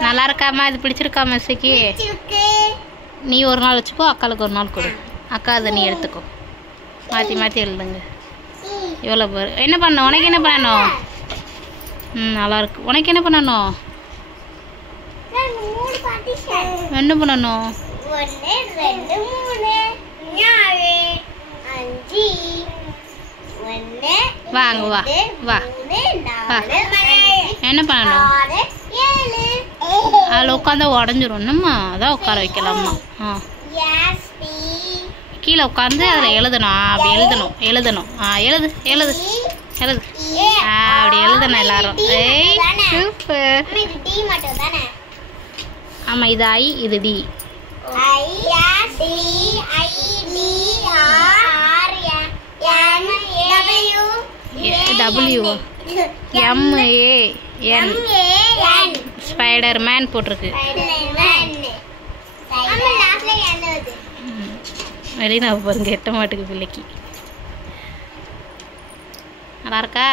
நல்லா இருக்காமா? இது பிடிச்சிருக்கா மெஸ்ஸுக்கு? நீ ஒரு நாள் வச்சுக்கோ, அக்காளுக்கு ஒரு நாள் கொடு. அக்கா அதை நீ எடுத்துக்கோ. மாற்றி மாற்றி எழுதுங்க. எவ்வளோ பேர் என்ன பண்ணணும்? உனக்கு என்ன பண்ணணும்? நல்லாயிருக்கு. உனக்கு என்ன பண்ணணும்? என்ன பண்ணணும்? வாங்க வா வா வா. என்ன பண்ணணும்? அதில் உட்காந்தா உடஞ்சிரும். என்னம்மா அதான் உட்கார வைக்கலாம்மா. கீழே உட்காந்து அதில் எழுதணும். அப்படி எழுதணும் எழுதணும். எழுது எழுது எழுது. அப்படி எழுதணும் எல்லாரும். ஏய் சூப்பர். ஆமாம், இது ஐ, இது T. W MAN. Spider man போட்டிருக்கு. வெளியே பாருங்க, எட்ட மாட்டுக்கு பிள்ளைக்கு. நல்லா இருக்கா?